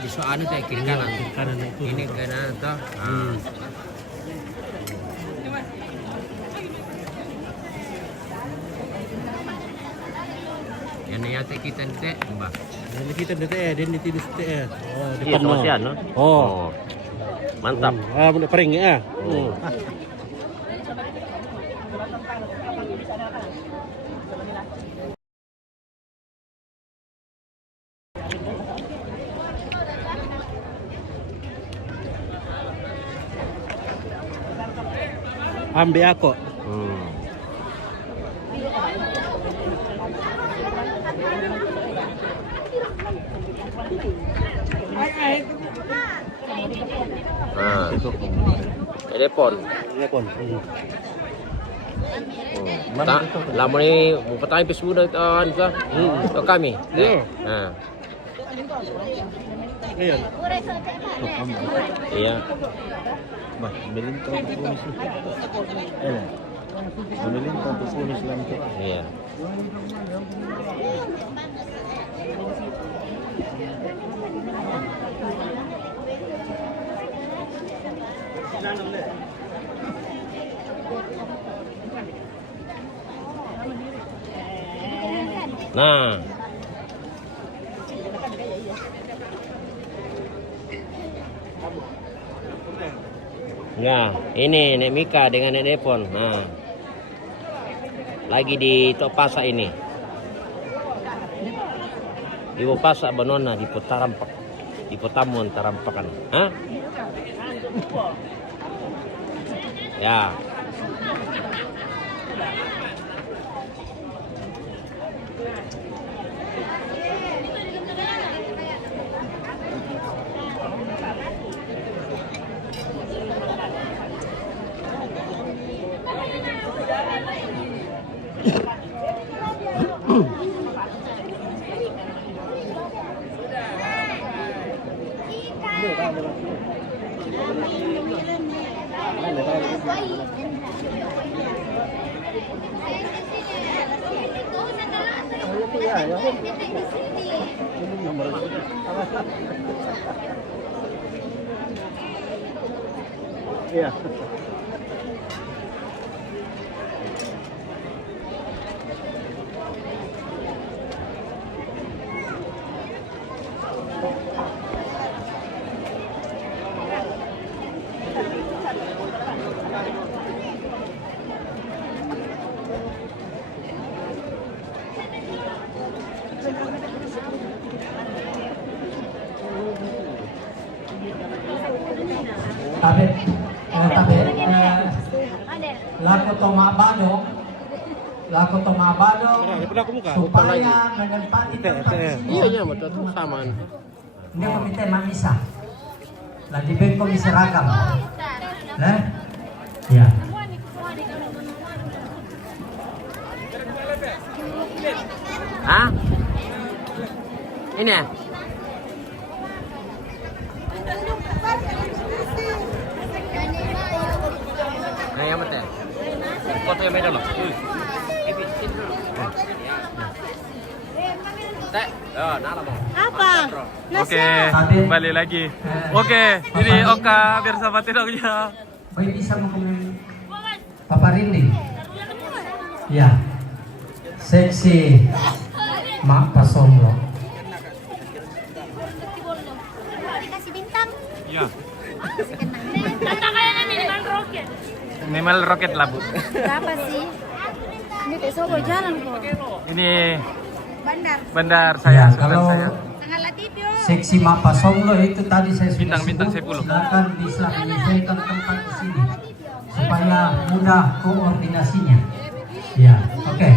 di soal itu kiri kanan. Kiri kanan itu. Ini kanan toh. Yan na yata kita nite, ba? Ini kita dete, din dito dete. Oh, Iya, sama siya, no? Oh. Mantap. Ah, bener paring ya. Ambil aku. Nah, telepon. Telepon. Tak, lama ni petang pes muda kita kami. Nah. Iya. Iya. Bah, melintang tu punis ni. Melintang tu punis lang tu. Iya. Nah. Nah, ini Nek Mika dengan Nek Depon. Nah. Lagi di Tok Pasak ini. Di Pasak Banona di Potarampak. Di Potamon Tarampakan. Hah? Ya. Iya. Laku tomabado supaya menempati tempat di sini. Iya, iya, betul sama. Hindi ko mitay mamisa. Ladibin ko misiragam. Ya. Hah? Ini ya? Nah, yang betul. Foto yang beda loh. Apa? Oke, balik lagi. Oke, jadi Oka bersama tidaknya. Boy, bisa mo kami paparindi. Ya. Seksi Mak Pasonglo. Dikasih bintang. Ya, Kata kayaknya minimal roket. minimal roket lah, Bu. Berapa sih? Ini kayak sobo jalan kok. Ini Bandar. saya, Ya, saudara kalau saya. Tanggal Latif yuk. Seksi Mak Pasonglo itu tadi saya sudah Bintang sebut. 10. Silakan bisa menyesuaikan tempat di sini supaya mudah koordinasinya. Ya, oke.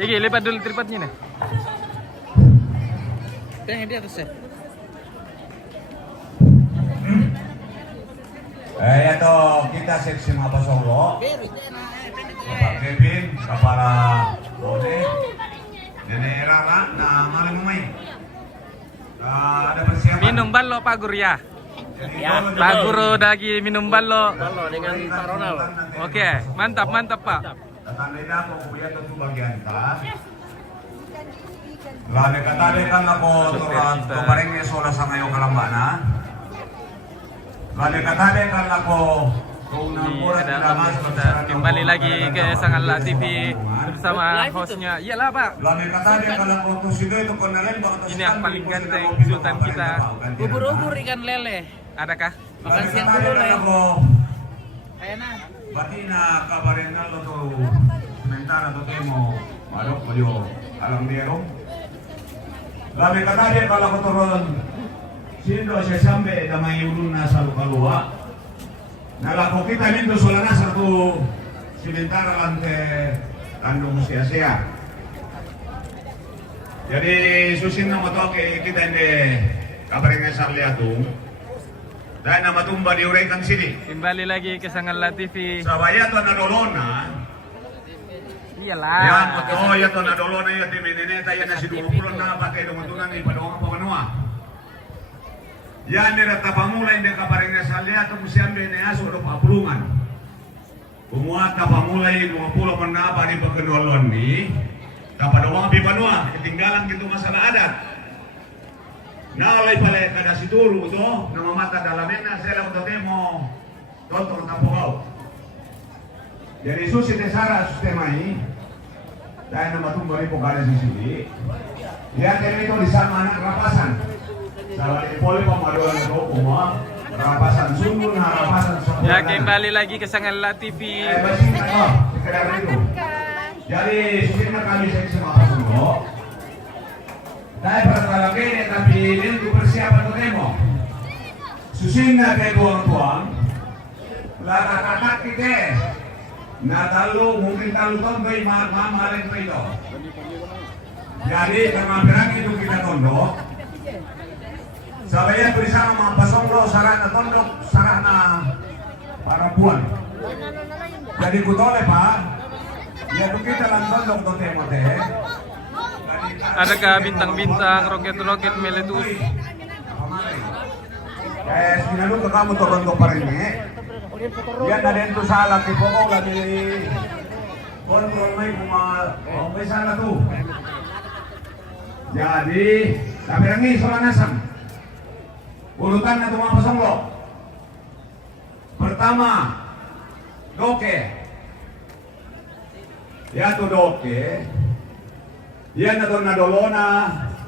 Iki lipat dulu tripodnya nih. Yang di atas ya. Ya toh kita seksi Mapa Solo. Bapak Kevin, Kepala Bone, Nenek Rara, nah mari main. Ada persiapan. Minum ballo Pak Guru ya. Ya, Pak Guru lagi minum ballo. Ballo dengan Pak Ronald. Oke, mantap Pak. Tanda aku kuya tentu bagian tas. Lani katali kan ako turat kumaring sola sa ngayon kalambana. Lani katali kan ako kung Di namurat kedatangan kita kembali lagi ke Sangalla TV bersama hostnya. Iyalah Pak. Lani katali kan ako kung sino ito kung nalin bakit Ini yang paling ganteng sultan kita. Ubur-ubur ikan lele. Adakah? Makan siang dulu lah. Ayo na. Batina kabarengan lo to sementara to temo marok beliau alam dero. Lami katanya kalau kotoron sindo siya sampai damay ulun na sa lukalua. Nalako kita nindo solana satu sementara lante tandung sia-sia. Jadi susin na matoke kita hindi kabarengan sa liatung. Dahil na matumba di uraikan sini. Kembali lagi ke Sangalla TV. Sa bayato na dolona. Iyalah. Yan, oh, yato na dolona yan, timineneta yan na si 20 na pati dumatunan ni Padawang Pamanua. Yan, nirata pamulay, hindi ka pa rin nasalya, ito musyan din na aso, ito papulungan. Kumuha ka pamulay, 20 man na pa ni pagkanualon ni Padawang Pamanua, itinggalan kito masala adat. Nalay pala kada si Turo ito, namamata dalamena, sila ko mo, tontong tapukaw. Jadi susi desara sistema ini, dahil na matumbo rin po kada si Sili. Yan din ito di sama anak rapasan. Sa poli pa madoan ito, rapasan sundun, rapasan sa Ya, kembali lagi ke Sangalla TV. Basin ano, sekedar itu. Jadi susi na kami sa isang mapasundo. Dahil para talagay niya, tapi din ito persiapan ito temo. Susin na kay tuang-tuang, lakatakak kita. Natalo, mungkin talo tondo, mamahalin pa ito. Jadi, kamaperang itu kita tondo. Sabaya bersama mga pasonglo, sarah na tondo, sarah na parapuan. Jadi, kutole pa, ya kita lang tondo kito temote. Adakah bintang-bintang, roket-roket meletus? Sinalo ka kamo tondo pa rin eh. Yan na din to sa laki po ko, lagi kontrol may may sana to. Jadi, sabi rangi solanasan. Urutan na itong mga pasonglo. Pertama, doke. Yato doke. Yan na to na dolona,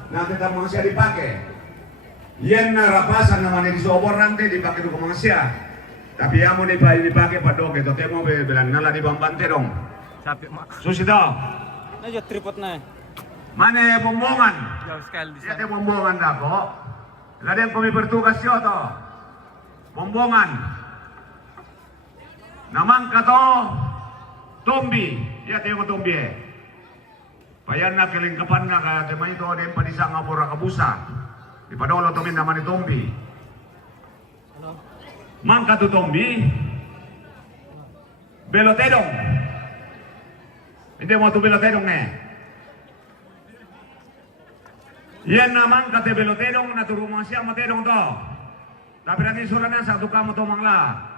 nanti ta mga siya dipake. Yan na rapasan naman yung sobor nanti dipake ko mga siya. Tapi yang mau dipakai Pak Dok, itu temo bilang nala di bambante dong. Capek mak. Susito. Ayo tripod na. Mana bombongan? Jauh sekali di Siya sana. bombongan dako. Laden kami bertugas yo to. Bombongan. Namang kato Tombi. Ya temo Tombi. Payan na kelingkapan na kaya temay to den padisa nga pura kabusa. Di padolo to min naman ni Tombi. Mangka tu Tombi Belotedong. Hindi mo tu Belotedong eh. Yan na mangka te Belotedong na turumang siya matedong to. Tapi nanti surana satu kamu to mangla.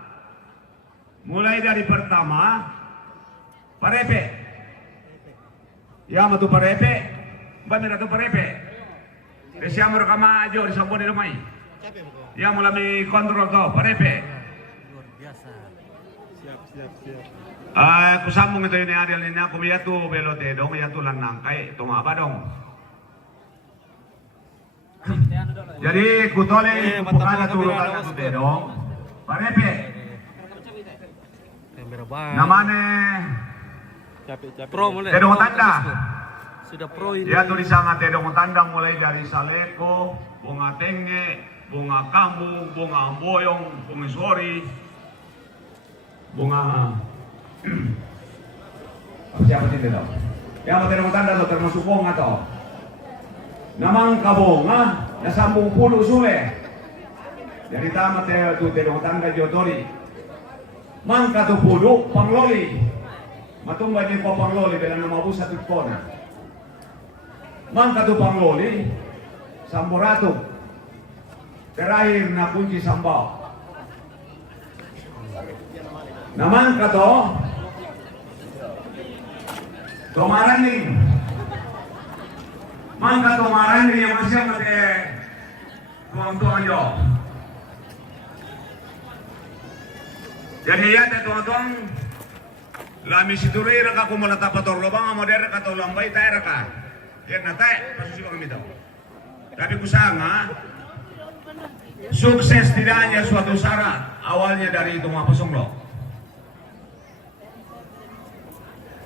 Mulai dari pertama Parepe. Ya matu Parepe. Bamira tu Parepe. Desiamo rekama ajo di sampun di rumah. Ya mulai kontrol to, Parepe. Luar biasa. Siap. Kusambung ito yung ni-arial niya, kumiyatu Belotedong, kumiyatu lang nangkay, tumaba dong. Jadi kutole bukala turukan na Belotedong, Parepe. Kamera bang. Namane Capek. Pro mulai. Tedong Tanda. Sudah pro ini. Ya tulisan nga Tedong Tanda mulai dari Saleko, Bunga Tenge, Bunga Kambu, Bunga Amboyong, Bunga Sori, Bunga siapa sih itu? Yang Tedong Tanda lo termasuk bunga toh. Namang kabonga, nasambung pulo suwe. Jadi tamat tu Tedong Tanda Jotori. Mangka tu pulo pangloli. Matungga ni po pangloli bila namabusa tu kona. Mangka tu pangloli, Samburato. Terakhir na kunci sambal. Naman ka to, Tomaraning. Mangka tomaran dia masih mate tuang-tuang jo. Jadi ya tuang-tuang lami situri raka kumula tapator lobang modern kata lambai tay raka. Yan na tay pasusi bang mito. Tapi kusanga sukses tidak hanya suatu syarat awalnya dari itu mga pasonglo.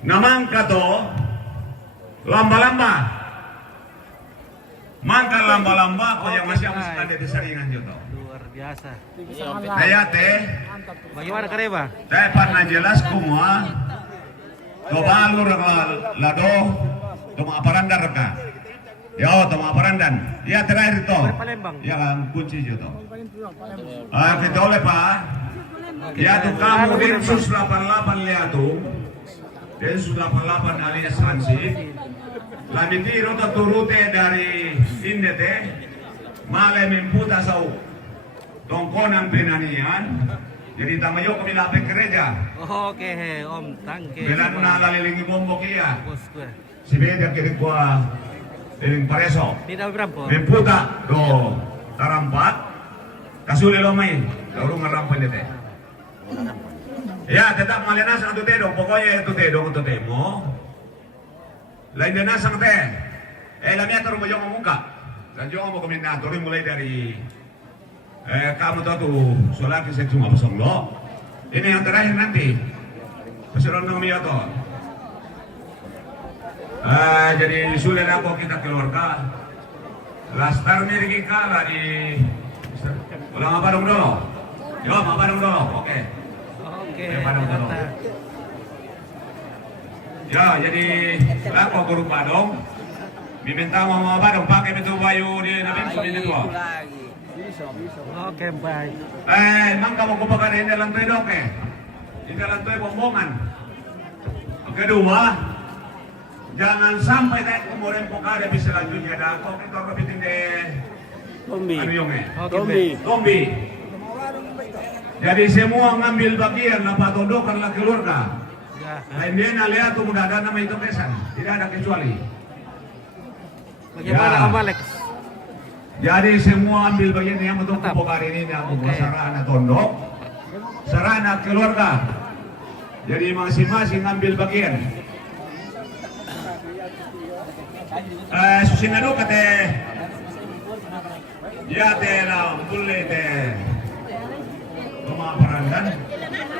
Namang kato lamba-lamba. Mangka lamba-lamba ko yang masih ada di saringan juto. Luar biasa. Kaya te, Bagaimana Kareba? te pan jelas kumua. Tobalur lado, toma parandar ka. Yo, toma parandan. Ya terakhir to. Palembang. Ya kan kunci juto. Kita oleh pak. Ya tu kamu Densus 88 liatu. Densus 88 alias Hansi. Lamitiro turute dari Indete. Male memputa sau. Tongkonang penanian. Jadi tamayo kami lapik gereja. Oke, Om tangke. Bilan na lalilingi bombo kia. Bos gue. Si Beda kiri kuah liling pareso. Tidak berapa. Memputa do tarampat. Kasuli lo main. Lalu ngarampan teh. Ya tetap malinas ang tutedong. Pokoknya tutedong ang tutemo. Lain din nasang teh. Lamia taruh mo yung muka. Dan yung mo komendator mulai dari kamu tahu tuh solar kisah cuma pasang lo. Ini yang terakhir nanti. Pasaron ng miyato. Jadi sulit ako kita keluarga. Lastar mirigi ka lagi. Wala mabarong dolo. Yo, mabarong dolo. Oke. Oke. Padang dolo. Ya, jadi aku guru padong. Diminta mau mabarong pakai betul bayu di nabi sulit itu. Oke, baik. Emang kamu kupakan ini lantai dok Ini lantai bombongan. Kedua, jangan sampai kayak kemarin pokada bisa lanjutnya dah. Kau kita repetin deh. Tombi. Anu yung Tombi. Tombi. Jadi semua ngambil bagian lah patodokan lah keluarga. Ya. Lain dia nalihat tuh mudah ada nama itu kesan. Tidak ada kecuali. Bagaimana Ya. Om Alex? Jadi semua ambil bagian yang untuk Tetap. pokok ini yang Oke. sarana tondok, sarana keluarga. Jadi masing-masing ambil bagian. Susinado kate, ya tela boleh teh, pemaparan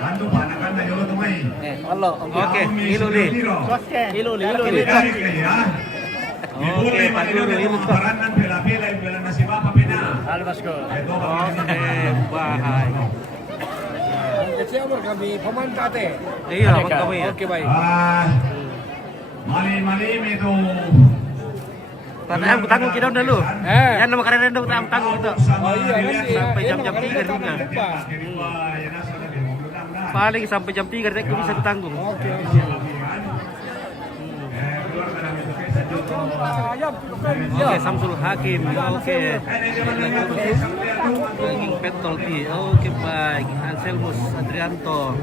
antu panakan na jolo tumai. Oke, ilu di. Ilu. Dari kaya. Boleh Pak Guru, manilo ilu. pemaparan pela-pela pela nasi bapa pina. Albasko. Ito Oke, baik. kami pemantate. Iya, Bang kami ya. Oke, baik. Malim itu. Tanah tanggung kita dulu. Yan nama karen dulu tanggung itu. Oh iya, nanti ya. Sampai jam-jam 3 juga. Paling sampai jam 3 kita bisa ditanggung. Oke. Oke, Samsul Hakim. Oke. Daging Petol T. Oke, baik. Anselmus Adrianto.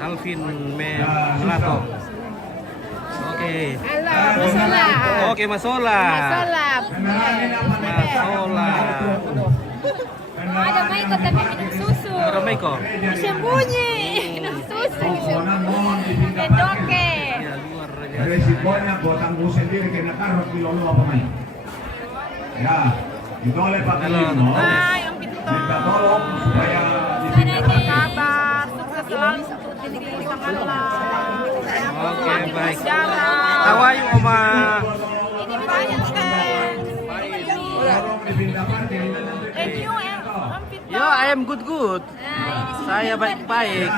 Calvin Melato. Oke. Halo, Masola. Oke, Masola. Masola. Masola. Ada Maiko tapi minum susu. Ada Maiko. Sembunyi. Minum susu. Pendoke. Ya, luar biasa. Resikonya buat tanggung sendiri kena taruh di lolo apa main. Ya, itu oleh Pak Lino. Yang pintar. Minta tolong supaya Kabar. Sukses selalu untuk diri Allah. Oke, baik. Jalan. Tawayu Oma. Ini banyak kan. dipindahkan di Radio ya. Yo, I am good. Saya baik-baik.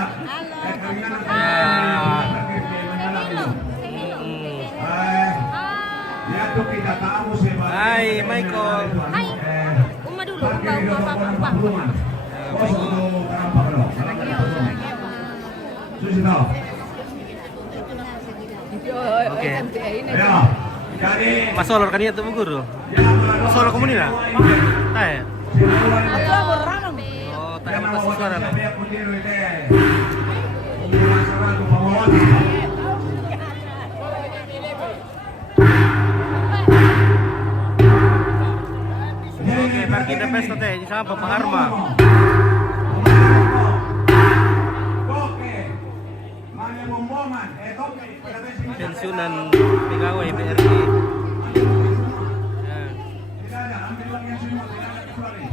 Ya tuh kita tahu sih Pak. Hai, Michael. Hai. Uma dulu. Upah. Oke. Ya, jadi Masolor kan itu Bu Guru. Masolor komunina. Tae. Oh, tae mata suara. Oke, parkir the best teh, di sana Bapak Arma. Oke. Mana bomboman? Oke. Pensiunan pegawai BRI. Ya. Tidak ada, ambil uang yang semua, tidak ada kecuali.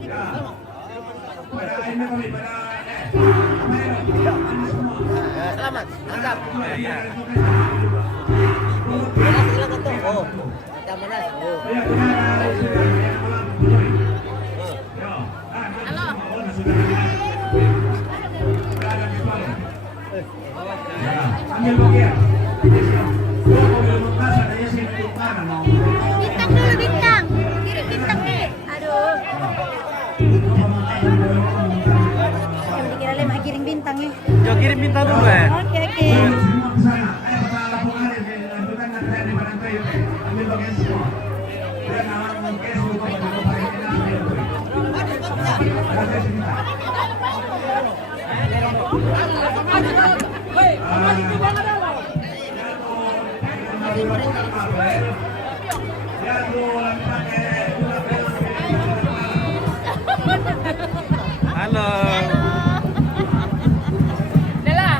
Ya. Pada ini kami, pada Selamat, mantap. Ya. Silakan tuh. Oh, kita menas. Oh. Ambil bagian. Mobil bekas adanya sih bintang Bintang dulu bintang. Kirim bintang nih. Aduh. Yang dikira lemah kirim bintang nih. Yo kirim bintang dulu ya. Oke oke. semua ke sana. Ayo kita lakukan lanjutkan nanti di mana tuh. Ambil bagian semua. Dan alam mungkin sudah pada hari ini. Ada cerita. Halo. Dela.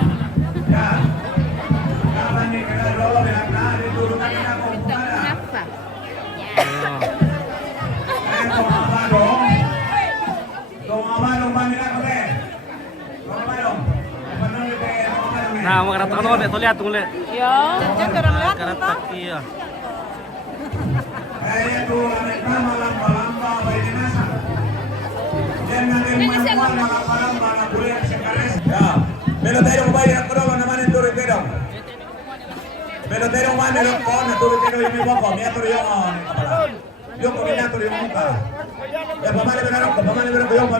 Apa? Nah, mau karatak ano ulit, lihat tunggu lihat. Ya, jangan orang lihat. Karatak iya. Pelotero kembali ang kurang naman ang turutero. Pelotero man ang kon ang turutero yung iba ko, may aturo yung kapala. Yung kombinator yung muka. Ya pamali meron ko yung.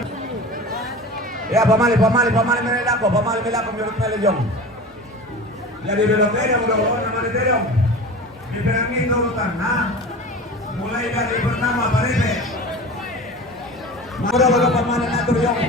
Ya pamali meron ako, pamali yung yung. Ya di pelotero mo naman ang Diperangin urutan, nah. Mulai dari pertama parete. Mula pamali natur yung.